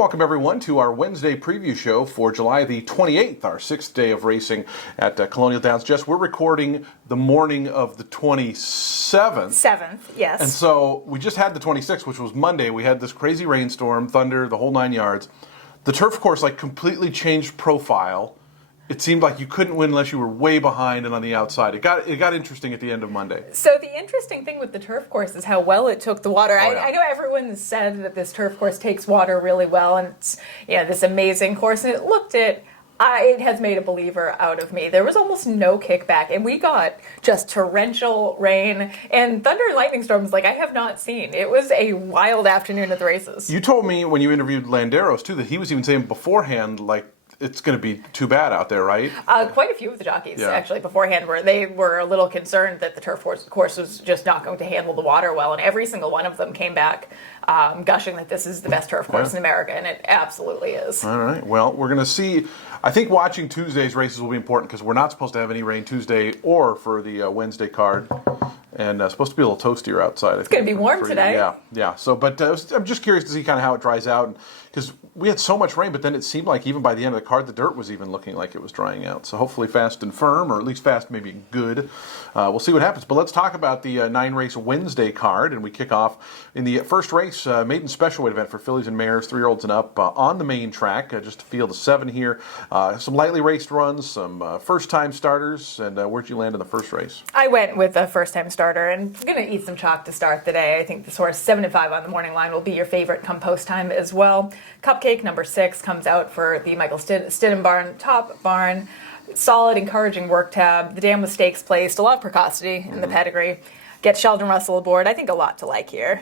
welcome everyone to our Wednesday preview show for July the 28th, our sixth day of racing at Colonial Downs. Jess, we're recording the morning of the 27th. 7th, yes. And so we just had the 26th, which was Monday. We had this crazy rainstorm, thunder, the whole 9 yards. The turf course completely changed profile. It seemed like you couldn't win unless you were way behind and on the outside. It got interesting at the end of Monday. So the interesting thing with the turf course is how well it took the water. Oh, yeah. I know everyone said that this turf course takes water really well, and it's this amazing course. And it has made a believer out of me. There was almost no kickback, and we got just torrential rain and thunder and lightning storms like I have not seen. It was a wild afternoon at the races. You told me when you interviewed Landeros, too, that he was even saying beforehand, it's going to be too bad out there, right? Quite a few of the jockeys, actually, beforehand, were a little concerned that the turf course was just not going to handle the water well, and every single one of them came back gushing that this is the best turf course in America, and it absolutely is. All right. Well, we're going to see. I think watching Tuesday's races will be important because we're not supposed to have any rain Tuesday or for the Wednesday card. And supposed to be a little toastier outside. It's going to be warm today. Yeah. So, but I'm just curious to see kind of how it dries out, because we had so much rain, but then it seemed like even by the end of the card, the dirt was even looking like it was drying out. So hopefully fast and firm, or at least fast, maybe good. We'll see what happens. But let's talk about the 9-race Wednesday card, and we kick off in the first race, maiden special weight event for fillies and mares, 3-year-olds and up, on the main track. Just a field of 7 here. Some lightly raced runs, some first-time starters, and where'd you land in the first race? I went with a first-time starter, and I'm going to eat some chalk to start the day. I think this horse, 7-5 on the morning line, will be your favorite come post time as well. Cupcake, number 6, comes out for the Michael Stidham barn, top barn. Solid, encouraging work tab. The dam with stakes placed. A lot of precocity in the pedigree. Get Sheldon Russell aboard. I think a lot to like here.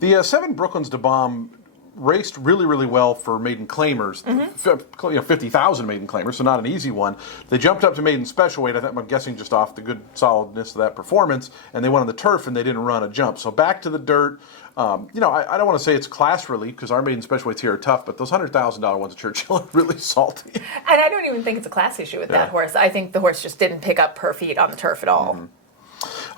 The 7 Brooklyn's de Bomb raced really, really well for maiden claimers, 50,000 maiden claimers, so not an easy one. They jumped up to maiden special weight, I'm guessing just off the good solidness of that performance, and they went on the turf and they didn't run a jump. So back to the dirt. I don't want to say it's class relief because our maiden special weights here are tough, but those $100,000 ones at Churchill are really salty. And I don't even think it's a class issue with that horse. I think the horse just didn't pick up her feet on the turf at all.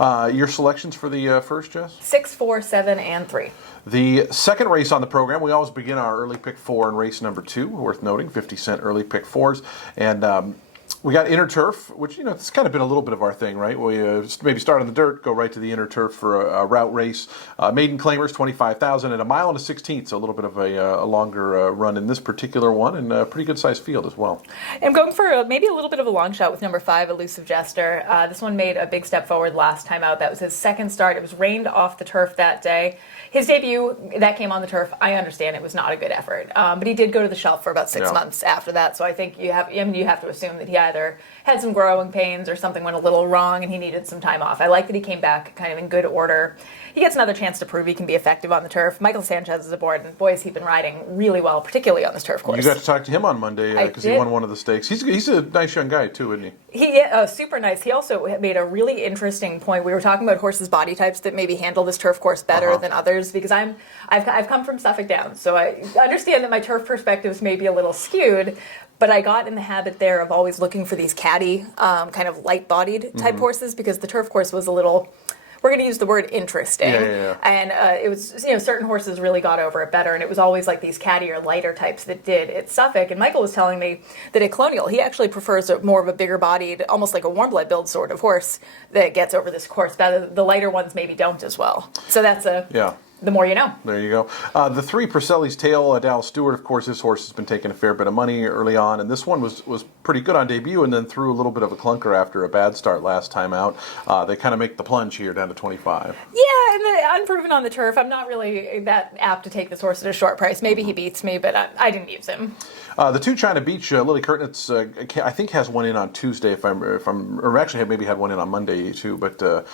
Your selections for the first, Jess? 6, 4, 7, and 3. The second race on the program, we always begin our early pick 4 in race number 2, worth noting, 50-cent early pick 4s. And we got inner turf, which, it's kind of been a little bit of our thing, right? We maybe start on the dirt, go right to the inner turf for a route race. Maiden claimers, 25,000 and a mile and a 16th, so a little bit of a longer run in this particular one, and a pretty good-sized field as well. I'm going for maybe a little bit of a long shot with number 5, Elusive Jester. This one made a big step forward last time out. That was his second start. It was rained off the turf that day. His debut, that came on the turf. I understand it was not a good effort, but he did go to the shelf for about 6 months after that. So I think you have to assume that he either had some growing pains or something went a little wrong and he needed some time off. I like that he came back kind of in good order. He gets another chance to prove he can be effective on the turf. Michael Sanchez is aboard, and boy, has he been riding really well, particularly on this turf course. You got to talk to him on Monday because he won one of the stakes. He's a nice young guy too, isn't he? Super nice. He also made a really interesting point. We were talking about horses' body types that maybe handle this turf course better than others, because I've come from Suffolk Downs, so I understand that my turf perspectives may be a little skewed. But I got in the habit there of always looking for these caddy, kind of light-bodied type horses, because the turf course was a little, we're going to use the word interesting. And it was, certain horses really got over it better, and it was always like these caddy or lighter types that did at Suffolk. And Michael was telling me that at Colonial, he actually prefers more of a bigger-bodied, almost like a warm blood build sort of horse that gets over this course better. The lighter ones maybe don't as well. So that's the more you know. There you go. The 3 Purcell's Tail, Dallas Stewart, of course, this horse has been taking a fair bit of money early on, and this one was pretty good on debut and then threw a little bit of a clunker after a bad start last time out. They kind of make the plunge here down to 25. Yeah, and the unproven on the turf, I'm not really that apt to take this horse at a short price. Maybe he beats me, but I didn't use him. The 2 China Beach, Lily Kurtnitz, I think has one in on Tuesday, or actually maybe had one in on Monday too, but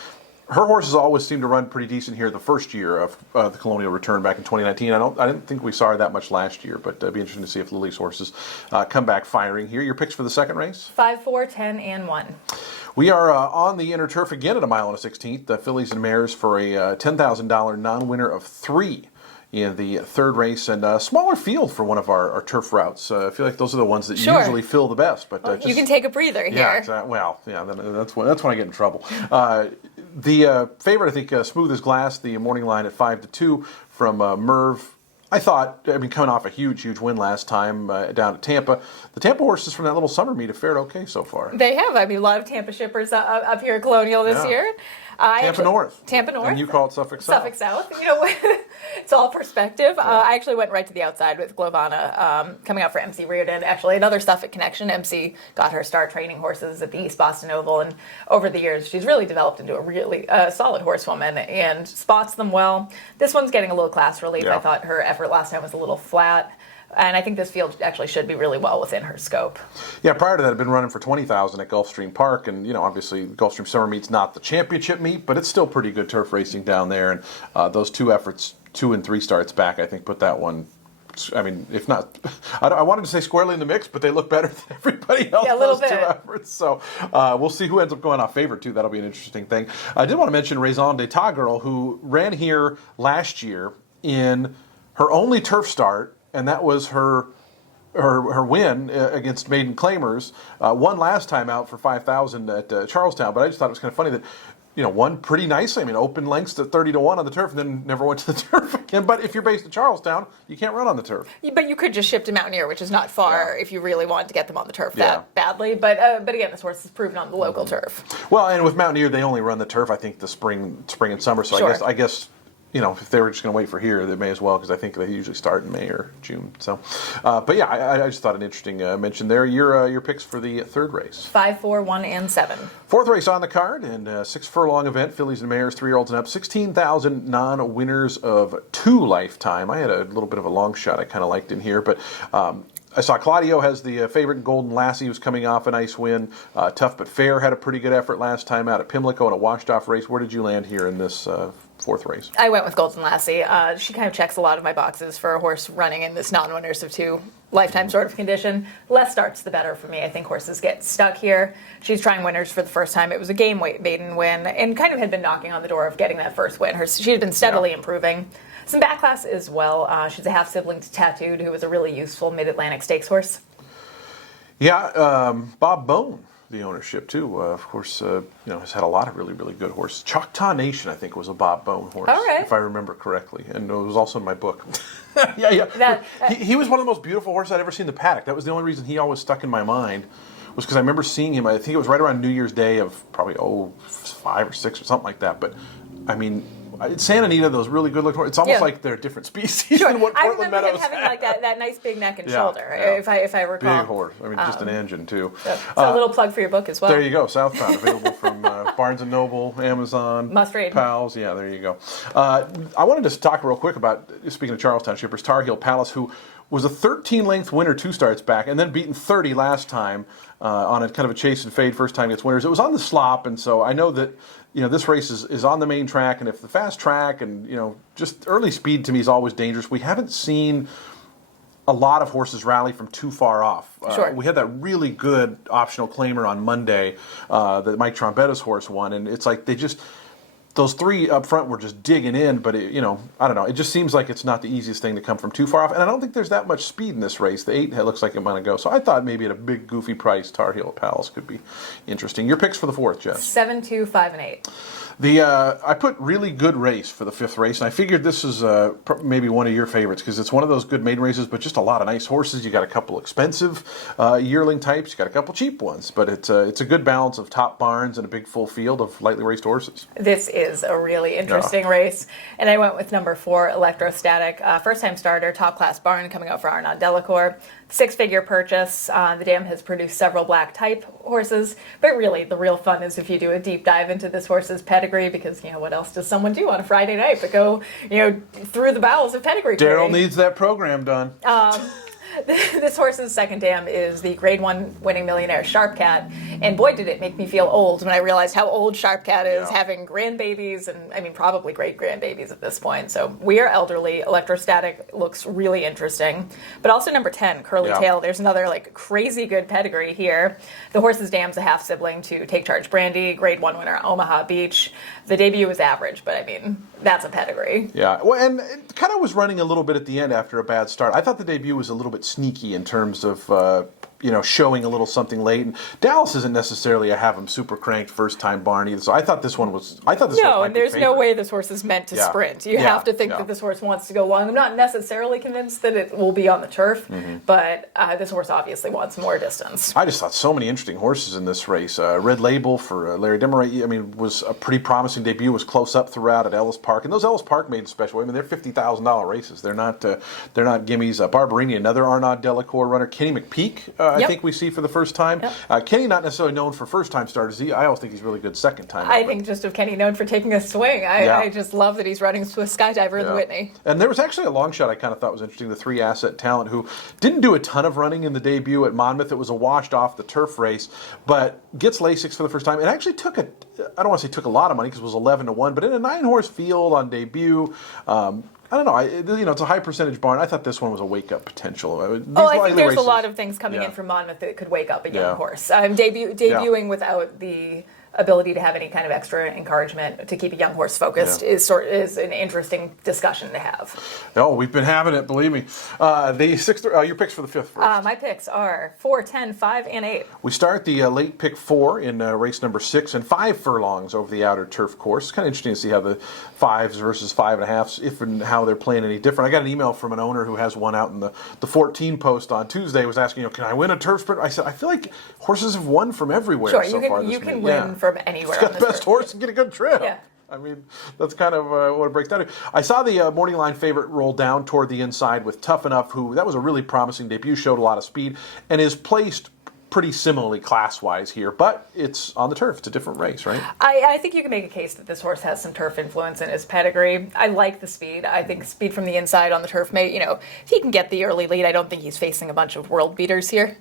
her horses always seem to run pretty decent here the first year of the Colonial return back in 2019. I didn't think we saw her that much last year, but it'd be interesting to see if Lily's horses come back firing here. Your picks for the second race? 5, 4, 10, and 1. We are on the inner turf again at a mile and a 16th. The fillies and mares for a $10,000 non-winner of 3 in the third race, and a smaller field for one of our turf routes. I feel like those are the ones that usually fill the best. But you can take a breather here. Yeah, exactly. That's when I get in trouble. The favorite, I think, Smooth as Glass, the morning line at 5-2 from Merv. I thought, I mean, coming off a huge win last time down at Tampa, the Tampa horses from that little summer meet have fared okay so far. They have. I mean, a lot of Tampa shippers up here at Colonial this year. Tampa North. Tampa North. And you call it Suffolk South. Suffolk South. You know, it's all perspective. I actually went right to the outside with Glovana coming out for MC Reardon. Actually, another Suffolk connection. MC got her start training horses at the East Boston Oval, and over the years, she's really developed into a really solid horsewoman and spots them well. This one's getting a little class relief. Yeah. I thought her effort last time was a little flat. And I think this field actually should be really well within her scope. Yeah, prior to that, I'd been running for 20,000 at Gulfstream Park, and obviously Gulfstream Summer Meet's not the championship meet, but it's still pretty good turf racing down there. And those two efforts, 2 and 3 starts back, I think put that one. I mean, if not, I wanted to say squarely in the mix, but they look better than everybody else. Yeah, a little those bit. two efforts. So we'll see who ends up going off favorite too. That'll be an interesting thing. I did want to mention Raison d'Etat Girl, who ran here last year in her only turf start, and that was her win against Maiden Claimers. Won last time out for 5,000 at Charlestown, but I just thought it was kind of funny that won pretty nicely. I mean, open lengths to 30-1 on the turf, and then never went to the turf again. But if you're based in Charlestown, you can't run on the turf. But you could just ship to Mountaineer, which is not far if you really wanted to get them on the turf Yeah. that badly. But again, this horse is proven on the local turf. Well, and with Mountaineer, they only run the turf, I think, the spring and summer. So Sure. I guess if they were just going to wait for here, they may as well, because I think they usually start in May or June. So, but yeah, I just thought an interesting mention there. Your picks for the third race. 5, 4, 1, and 7. Fourth race on the card, and 6 furlong event, fillies and mares, 3-year-olds and up, 16,000 non-winners of 2 lifetime. I had a little bit of a long shot I kind of liked in here, but I saw Claudio has the favorite Golden Lassie, who's coming off a nice win. Tough But Fair had a pretty good effort last time out at Pimlico in a washed-off race. Where did you land here in this fourth race? I went with Golden Lassie. She kind of checks a lot of my boxes for a horse running in this non-winners of 2 lifetime sort of condition. Less starts, the better for me. I think horses get stuck here. She's trying winners for the first time. It was a game maiden win, and kind of had been knocking on the door of getting that first win. She had been steadily improving. Some back class as well. She's a half-sibling to Tattooed, who was a really useful Mid-Atlantic Stakes horse. Yeah, Bob Bone, the ownership too. Of course, has had a lot of really, really good horses. Choctaw Nation, I think, was a Bob Bone horse, if I remember correctly, and it was also in my book. yeah. He was one of the most beautiful horses I'd ever seen in the paddock. That was the only reason he always stuck in my mind, was because I remember seeing him. I think it was right around New Year's Day of probably 5 or 6 or something like that. But I mean, Santa Anita, those really good looking horses, it's almost like they're different species than what Portland I remember Meadows him having like that nice big neck and Yeah, shoulder, yeah. if I recall. Big horse. I mean, just an engine too. So a little plug for your book as well. There you go, Southbound, available from Barnes & Noble, Amazon, Must read. Pals. Yeah, there you go. I wanted to talk real quick about, speaking of Charlestown shippers, Tar Heel Palace, who was a 13-length winner 2 starts back, and then beaten 30 last time on a kind of a chase and fade first time gets winners. It was on the slop, and so I know that this race is on the main track, and if the fast track and just early speed to me is always dangerous. We haven't seen a lot of horses rally from too far off. Sure. We had that really good optional claimer on Monday that Mike Trombetta's horse won, and it's like those 3 up front were just digging in, but I don't know. It just seems like it's not the easiest thing to come from too far off, and I don't think there's that much speed in this race. The 8 looks like it might go. So I thought maybe at a big goofy price, Tar Heel Palace could be interesting. Your picks for the fourth, Jess? 7, 2, 5, and 8. I put really good race for the 5th race, and I figured this is maybe one of your favorites because it's one of those good maiden races, but just a lot of nice horses. You got a couple expensive yearling types, you got a couple cheap ones, but it's a good balance of top barns and a big full field of lightly raced horses. This is a really interesting race, and I went with number 4, Electrostatic, first-time starter, top-class barn coming out for Arnaud Delacour. 6-figure purchase. The dam has produced several black type horses, but really the real fun is if you do a deep dive into this horse's pedigree, because what else does someone do on a Friday night but go through the bowels of pedigree Daryl training? needs that program done. This horse's second dam is the Grade 1 winning millionaire Sharp Cat, and boy did it make me feel old when I realized how old Sharp Cat is, having grandbabies, and I mean probably great grandbabies at this point. So we are elderly. Electrostatic looks really interesting, but also number 10, Curly Tail. There's another crazy good pedigree here. The horse's dam's a half sibling to Take Charge Brandy, Grade 1 winner Omaha Beach. The debut was average, but I mean that's a pedigree. Yeah, well, and it kind of was running a little bit at the end after a bad start. I thought the debut was a little bit sneaky in terms of showing a little something late. And Dallas isn't necessarily a have him super cranked first time barn either. So I thought this one was. No, and there's no way this horse is meant to sprint. You have to think that this horse wants to go long. I'm not necessarily convinced that it will be on the turf, but this horse obviously wants more distance. I just thought so many interesting horses in this race. Red Label for Larry Demeray, was a pretty promising debut. Was close up throughout at Ellis Park, and those Ellis Park made special. They're $50,000 races. They're not gimmies. Barberini, another Arnaud Delacour runner. Kenny McPeak, I think we see for the first time. Kenny not necessarily known for first time starters. I always think he's really good second time. I think just of Kenny known for taking a swing. I just love that he's running Swiss Skydiver in the Whitney. And there was actually a long shot I kind of thought was interesting. The 3-asset Talent, who didn't do a ton of running in the debut at Monmouth. It was a washed off the turf race, but gets Lasix for the first time. It actually took I don't want to say took a lot of money because it was 11-1, but in a 9-horse field on debut. I don't know. It's a high percentage barn. I thought this one was a wake up potential. I think there's a lot of things coming in from Monmouth that could wake up a young horse. Debuting without the ability to have any kind of extra encouragement to keep a young horse focused is an interesting discussion to have. Oh, we've been having it, believe me. The sixth, your picks for the fifth first. My picks are 4, 10, 5, and 8. We start the late pick 4 in race number 6 and 5 furlongs over the outer turf course. It's kind of interesting to see how the 5s versus 5.5s, if and how they're playing any different. I got an email from an owner who has one out in the 14 post on Tuesday, was asking, can I win a turf sprint? I said, I feel like horses have won from everywhere so far this you can meet. win from anywhere. He's got the best horse and get a good trip. Yeah. That's kind of what it breaks down to. I saw the morning line favorite roll down toward the inside with Tough Enough, that was a really promising debut, showed a lot of speed, and is placed pretty similarly class-wise here, but it's on the turf. It's a different race, right? I think you can make a case that this horse has some turf influence in his pedigree. I like the speed. I think speed from the inside on the turf may, if he can get the early lead, I don't think he's facing a bunch of world beaters here.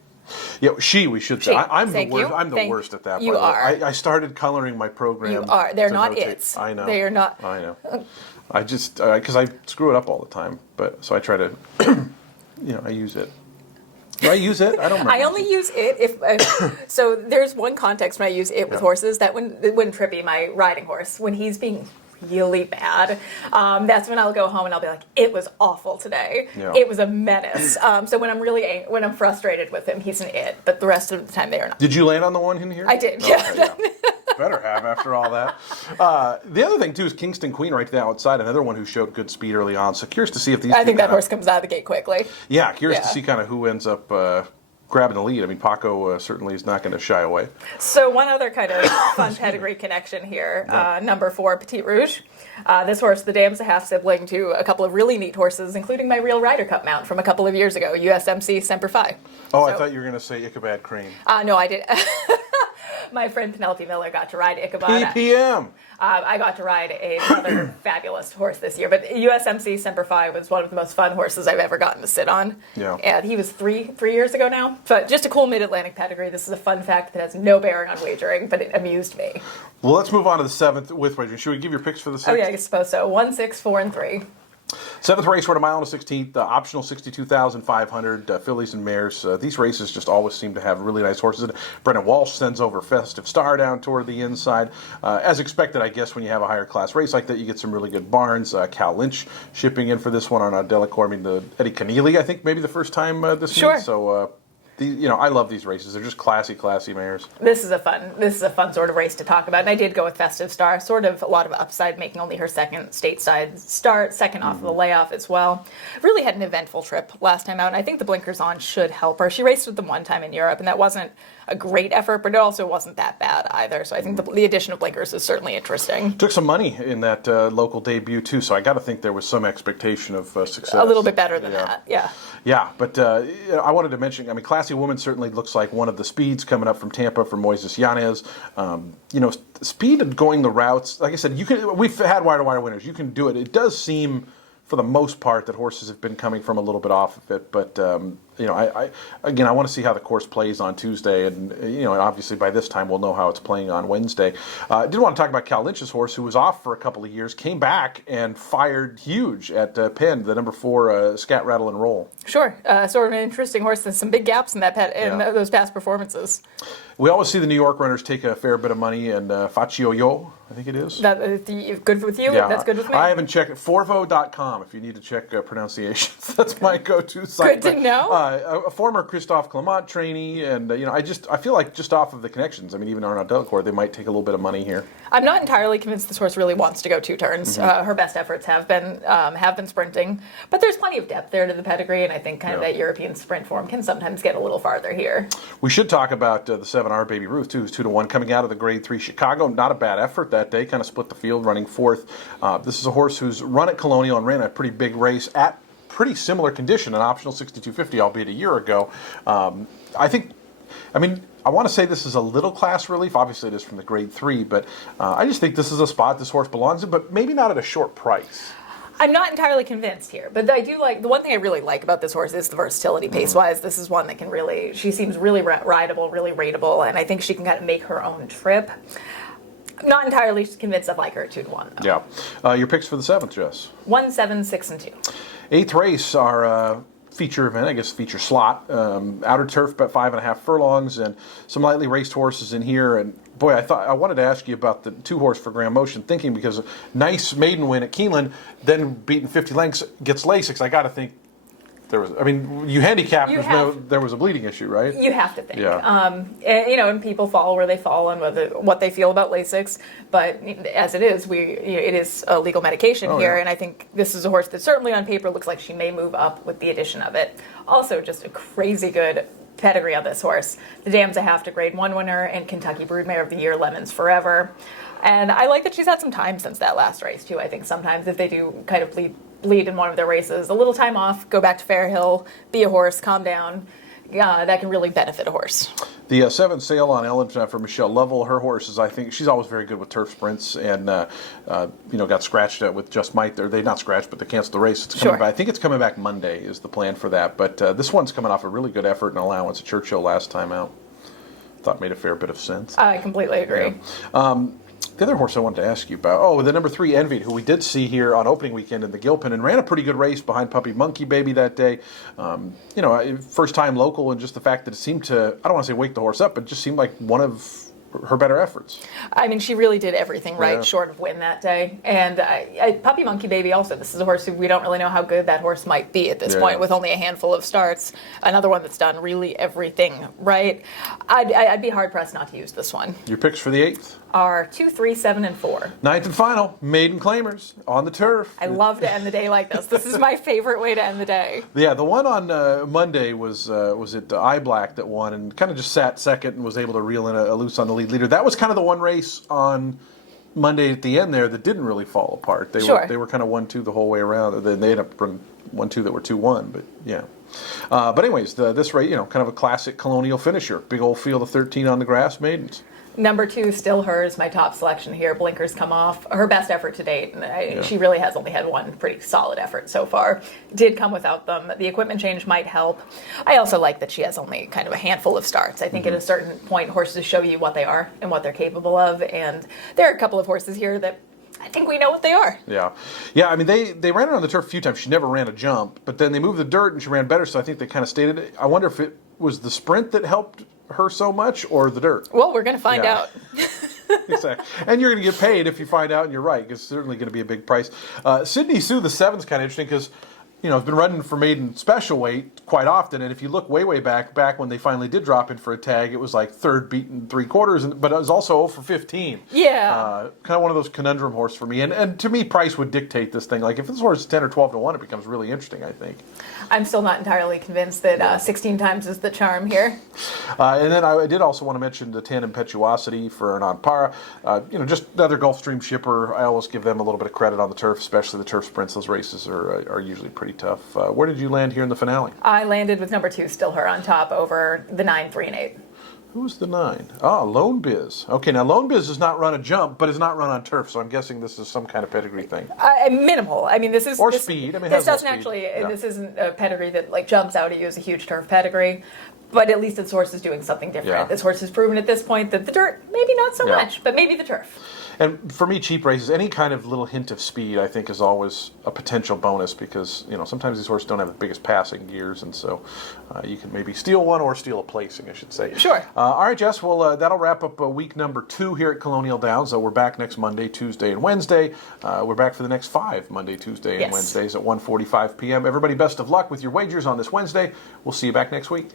Yeah, we should say. I'm the worst. I'm the worst at that. You are. I started coloring my program. You are. They're not notate. its. I know. They are not. I know. I just because I screw it up all the time, so I try to, I use it. Do I use it? I don't remember. I only use it if so there's one context when I use it with horses, that when Trippy, my riding horse, when he's being really bad, that's when I'll go home and I'll be like, it was awful today. Yeah. It was a menace. So when I'm frustrated with him, he's an it, but the rest of the time they are not. Did you land on the one in here? I did, Okay, yeah. Better have after all that. The other thing too is Kingston Queen right there outside, another one who showed good speed early on. So curious to see if these. I think that horse comes out of the gate quickly. Yeah, curious to see kind of who ends up grabbing the lead. Paco certainly is not going to shy away. So one other kind of fun pedigree connection here, number 4, Petite Rouge. This horse, the dam's a half-sibling to a couple of really neat horses, including my Real Ryder Cup mount from a couple of years ago, USMC Semper Fi. Oh, I thought you were going to say Ichabod Crane. No, I did. My friend Penelope Miller got to ride Ichabod. PPM. I got to ride another fabulous horse this year, but USMC Semper Fi was one of the most fun horses I've ever gotten to sit on. Yeah. And he was three years ago now. But just a cool Mid-Atlantic pedigree. This is a fun fact that has no bearing on wagering, but it amused me. Well, let's move on to the 7th with wagering. Should we give your picks for the 6th? Oh, yeah, I suppose so. 1, 6, 4, and 3. 7th race, we're at a mile and a 16th, optional 62,500, fillies and mares. These races just always seem to have really nice horses. Brendan Walsh sends over Festive Star down toward the inside. As expected, I guess, when you have a higher class race like that, you get some really good barns. Cal Lynch shipping in for this one on Delacour. The Eddie Keneally, I think, maybe the first time this meet. So, I love these races. They're just classy mares. This is a fun sort of race to talk about. And I did go with Festive Star, sort of a lot of upside, making only her second stateside start, second off of the layoff as well. Really had an eventful trip last time out, and I think the blinkers on should help her. She raced with them one time in Europe, and that wasn't a great effort, but it also wasn't that bad either. So I think the addition of blinkers is certainly interesting. Took some money in that local debut too, so I got to think there was some expectation of success. A little bit better than that, yeah. Yeah, but I wanted to mention, Classy Woman certainly looks like one of the speeds coming up from Tampa for Moises Yanez. Speed of going the routes, like I said, we've had wire-to-wire winners. You can do it. It does seem, for the most part, that horses have been coming from a little bit off of it, but I want to see how the course plays on Tuesday, and obviously by this time we'll know how it's playing on Wednesday. I did want to talk about Cal Lynch's horse, who was off for a couple of years, came back and fired huge at Penn, the number 4 Scat Rattle and Roll. Sure, sort of an interesting horse. There's some big gaps in those past performances. We always see the New York runners take a fair bit of money, and Faccio Yo, I think it is. Good with you? Yeah. That's good with me? I haven't checked it. Forvo.com if you need to check pronunciations. That's my go-to site. Good to know. Yeah, a former Christophe Clement trainee, and I feel like just off of the connections. I mean, even Arnaud Delacour, they might take a little bit of money here. I'm not entirely convinced this horse really wants to go 2 turns. Her best efforts have been sprinting, but there's plenty of depth there to the pedigree, and I think kind of that European sprint form can sometimes get a little farther here. We should talk about the 7R Baby Ruth too, who's 2-1 coming out of the Grade 3 Chicago. Not a bad effort that day. Kind of split the field, running 4th. This is a horse who's run at Colonial and ran a pretty big race at pretty similar condition, an optional 6250, albeit a year ago. I want to say this is a little class relief. Obviously, it is from the Grade 3, but I just think this is a spot this horse belongs in, but maybe not at a short price. I'm not entirely convinced here, but I do like, the one thing I really like about this horse is the versatility pace-wise. This is one that can really, she seems really rideable, really rateable, and I think she can kind of make her own trip. I'm not entirely convinced I like her at 2-1, though. Yeah. Your picks for the 7th, Jess? 1, 7, 6, and 2. 8th race, our feature event, I guess feature slot. Outer turf, about 5.5 furlongs, and some lightly raced horses in here. And boy, I wanted to ask you about the 2-horse for Grand Motion, thinking because a nice maiden win at Keeneland, then beaten 50 lengths, gets Lasix. I got to think you handicapped. There was a bleeding issue, right? You have to think. Yeah. And people fall where they fall on what they feel about Lasix. But as it is, it is a legal medication here, yeah. and I think this is a horse that certainly on paper looks like she may move up with the addition of it. Also, just a crazy good pedigree on this horse. The dam's a half to Grade 1 winner and Kentucky Broodmare of the Year, Lemons Forever. And I like that she's had some time since that last race, too. I think sometimes if they do kind of bleed in one of their races, a little time off, go back to Fairhill, be a horse, calm down. That can really benefit a horse. The 7th Sail on Ellen for Michelle Lovell. Her horses, I think she's always very good with turf sprints, and got scratched with Just Might. They not scratched, but they canceled the race. It's coming back. I think it's coming back Monday is the plan for that. But this one's coming off a really good effort and allowance at Churchill last time out. Thought made a fair bit of sense. I completely agree. Yeah. The other horse I wanted to ask you about, the number 3 Envied, who we did see here on opening weekend in the Gilpin and ran a pretty good race behind Puppy Monkey Baby that day. First time local, and just the fact that it seemed to, I don't want to say wake the horse up, but it just seemed like one of her better efforts. I mean, she really did everything right, short of win that day. And Puppy Monkey Baby also, this is a horse who we don't really know how good that horse might be at this point with only a handful of starts. Another one that's done really everything right. I'd be hard-pressed not to use this one. Your picks for the 8th? Are 2, 3, 7, and 4. 9th and final, maiden claimers on the turf. I love to end the day like this. This is my favorite way to end the day. Yeah, the one on Monday was it Eye Black that won and kind of just sat second and was able to reel in a loose on the lead leader. That was kind of the one race on Monday at the end there that didn't really fall apart. They were kind of 1-2 the whole way around. They ended up running 1-2 that were 2-1, but yeah. But anyways, this race, kind of a classic Colonial finisher. Big old field of 13 on the grass, maidens. Number 2, Still Hers, my top selection here. Blinkers come off. Her best effort to date, and she really has only had one pretty solid effort so far. Did come without them. The equipment change might help. I also like that she has only kind of a handful of starts. I think at a certain point, horses show you what they are and what they're capable of, and there are a couple of horses here that I think we know what they are. Yeah. I mean, they ran her on the turf a few times. She never ran a jump, but then they moved the dirt and she ran better, so I think they kind of stayed in it. I wonder if it was the sprint that helped her so much or the dirt. Well, we're going to find out. Exactly. And you're going to get paid if you find out and you're right, because it's certainly going to be a big price. Sydney Sue, the 7th, is kind of interesting because, has been running for maiden special weight quite often, and if you look way back when they finally did drop in for a tag, it was like 3rd beaten 3/4, but it was also 0 for 15. Yeah. Kind of one of those conundrum horses for me. And to me, price would dictate this thing. Like if this horse is 10 or 12 to 1, it becomes really interesting, I think. I'm still not entirely convinced that 16 times is the charm here. And then I did also want to mention the 10 Impetuosity for Anand Para. Just another Gulfstream shipper. I always give them a little bit of credit on the turf, especially the turf sprints. Those races are usually pretty tough. Where did you land here in the finale? I landed with number 2, Still Her, on top over the 9, 3, and 8. Who's the 9? Lone Biz. Okay, now Lone Biz does not run a jump, but is not run on turf, so I'm guessing this is some kind of pedigree thing. Minimal. I mean, this is... Or speed. I mean, this doesn't actually... Yeah. This isn't a pedigree that, jumps out at you as a huge turf pedigree. But at least this horse is doing something different. Yeah. This horse has proven at this point that the dirt, maybe not so Yeah. much, but maybe the turf. And for me, cheap races, any kind of little hint of speed, I think, is always a potential bonus because sometimes these horses don't have the biggest passing gears, and so you can maybe steal one or steal a placing, I should say. Sure. All right, Jess. Well, that'll wrap up week number 2 here at Colonial Downs. We're back next Monday, Tuesday, and Wednesday. We're back for the next 5 Monday, Tuesday, and Yes. Wednesdays at 1:45 p.m. Everybody, best of luck with your wagers on this Wednesday. We'll see you back next week.